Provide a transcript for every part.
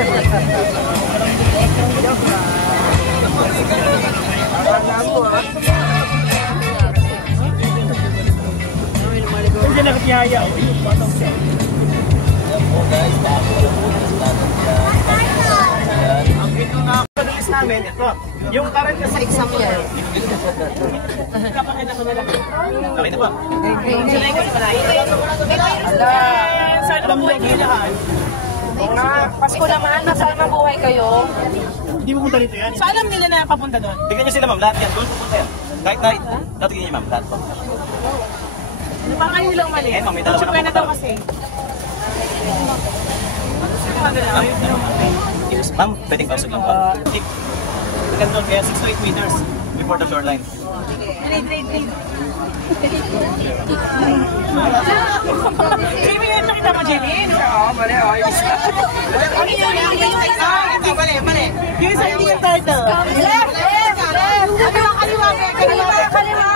Hindi nakakiyaya. Ang pinaka-release namin, ito. Yung current na sa exam niya. Kapakita ko na lang. Okay na ba? Sa alam mo yung ilahan. Pasko naman, nasaan mabuhay kayo? Hindi mo punta dito yan. So alam nila na papunta doon? Tignan niyo sila ma'am, lahat yan. Doon pupunta yan. Kahit night. Tignan niyo ma'am, lahat po. Ano pa kayo nilang mali? Eh, ma'am, may dalawa na daw kasi. Ma'am, pwedeng pausag lang po. Tignan doon, kaya 6 to 8 meters before the shoreline. Trade. Jimmy, yan nakita mo, Jimmy? Oo, mali. Ano yun? Mali. Yung isa hindi yung turtle. Left! Kaliwa. Ganito. Kaliwa.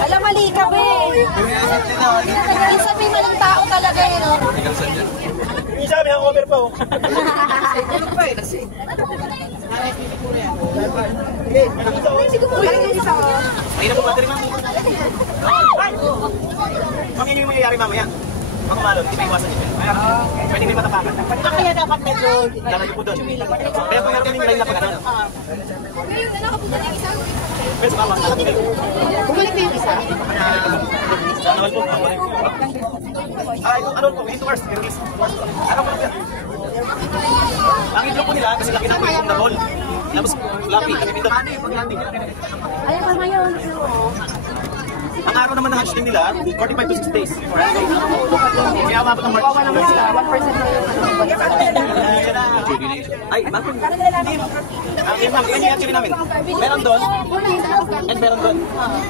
Alam, mali ka, be. Minsan may malang tao talaga yun, no? Isa, may hangover pa, oh. Ayun na po battery ma'am. Ma'am, yun yung mangyayari mamaya. Mga malon, hindi may iwasan nyo. Pwede may matapakan. Kaya dapat medyo... Lalayo po doon. Kaya po meron kaming line na pagkano. Pero sa mama, Bumalik na yung isa. sa nawal po. Ano po, 8 hours. Ano po yan? Ang intro po nila, kasi laki na po yung nabol. Tapos, lapi, kami dito. Ayan pa ngayon. Ang araw naman na hatchling nila, 45 to 60 days. Kaya umabot ang March. Kawawa naman sila. 1% na yun. Ay, ma'am. Yun ma'am, yun yung hatchery namin. Meron doon, and meron doon.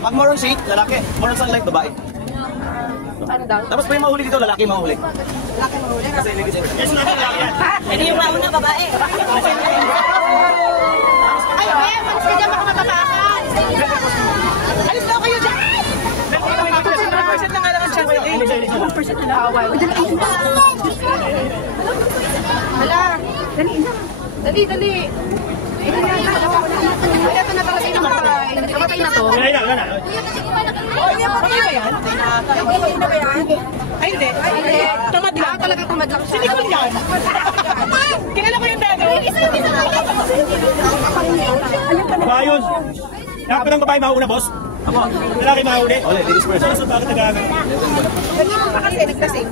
Pag more on shade, lalaki. More on sunlight, babae. Ano daw? Tapos may mahuli dito, lalaki mahuli. Kasi ilagay sa'yo. Yes, lalaki yan. Hindi yung mauna babae. Ay, mas kanya makamatapakan. Alis daw kayo dyan! 1% na nga lang ang chance. 1% na lang. Hala. Dali. Ay, ito na talaga yung namatay. Namatay na to. Wala na. Ay, hindi. Tamad lang. Talaga tumadlak siya. Sinikon yan. Kilala ko yung dado. Bayos. Lahat pa ng babae mauna, boss? Ako. Lalaki mahuli. Ole, ladies first. So, bakit nag-aagay? Kasi naglasing.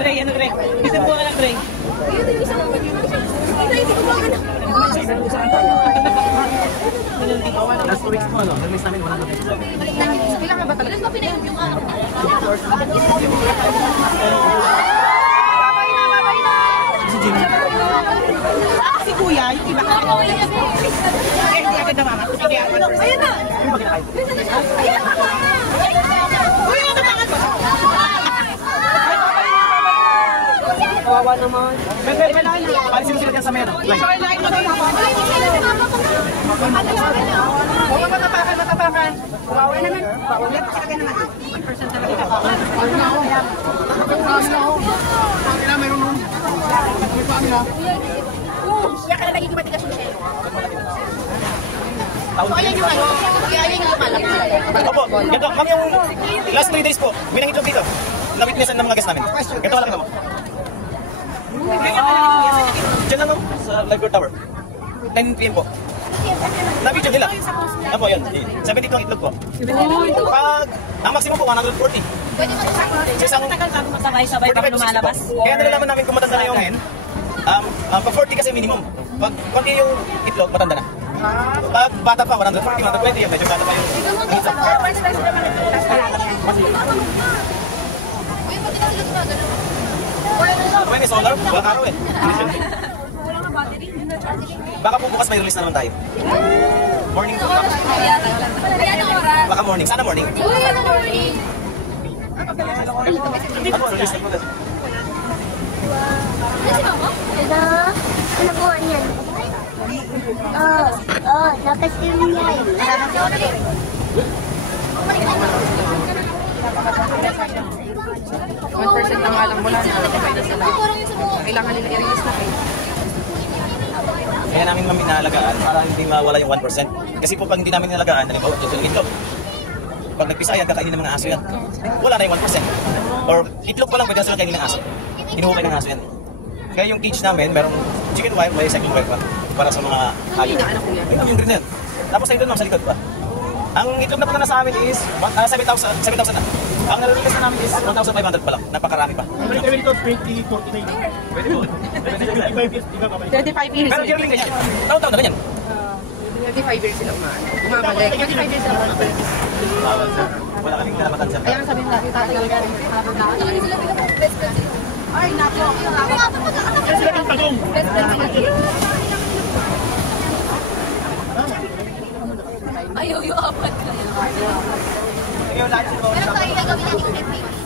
Dre, ano Dre? Isang buwan ka lang, Dre. Last 2 weeks po, ano? Nag-miss namin 100. Kailangan ba talaga? Si Jimmy. Si Kuya, yung iba. Hindi agad na mama. Sige, Ayan na! Yung ba kinakain? Kuya, ano ba ka? Kawawa naman. Palisin sila dyan sa meron. Line. Oo, matapakan. Kawawa naman. Kaya ka na naging matigas yung sa'yo. Ayan yung ano. Kaya ayan yung malaki. Opo, ito, ma'am yung last 3 days po, binangitlog dito. Na-witnessan ng mga guests namin. Ito malaki naman. Diyan lang no, sa Lifeguard Tower. 10 PM po. Na-video nila. Ano po yun? 72 ang itlog po. Pag, ang maximum po, 140. Sa isang Tagal bago masabay-sabay pa lumalabas. Kaya nalalaman namin kung matanda na yung hen. Pag 40 kasi minimum. Pag konti yung itlog, matanda na. Pag bata pa, 140, 120, medyo bata pa yung itlog. Kumain ni solar, walang araw eh. Baka po bukas may release na naman tayo. Morning po. Baka morning. Sana morning. Ano release na po? Ano po yan? Dapat yun yan. 1% lang alam mo lang na nakapay na sila. Kailangan nila i-release na kayo. Kaya namin mami nalagaan para hindi mawala yung 1%. Kasi po pag hindi namin nalagaan, halimbawa, yung itlog. Pag nagpisayan, kakainin ng mga aso yan. Wala na yung 1%. Or itlog pa lang, pwede na kainin ng aso. Hinuhukay ng aso yan. Kaya yung cage namin, merong chicken wire, may second wire pa. Para sa mga hayop. Ay, yung green na yan. Tapos ayun doon, sa likod pa. Ang itlog na punta na sa amin is 7,000 na. Ang nare-release na namin is 1,500 pa lang. Napakarami pa. Pwede ito 2049. Pwede po. 25 years, di ba kapay? 35 years. Pero yearly ganyan. Taon-taon na ganyan. 35 years sila umabalik. 35 years sila umabalik. Wala kaming karapatan sa Kaya nga sabihin natin, tatagal ka rin. Ay, napo. Sila ng tagong. Ayaw yung apat. Ngayon lahat sila. Pero tayo na gawin natin yung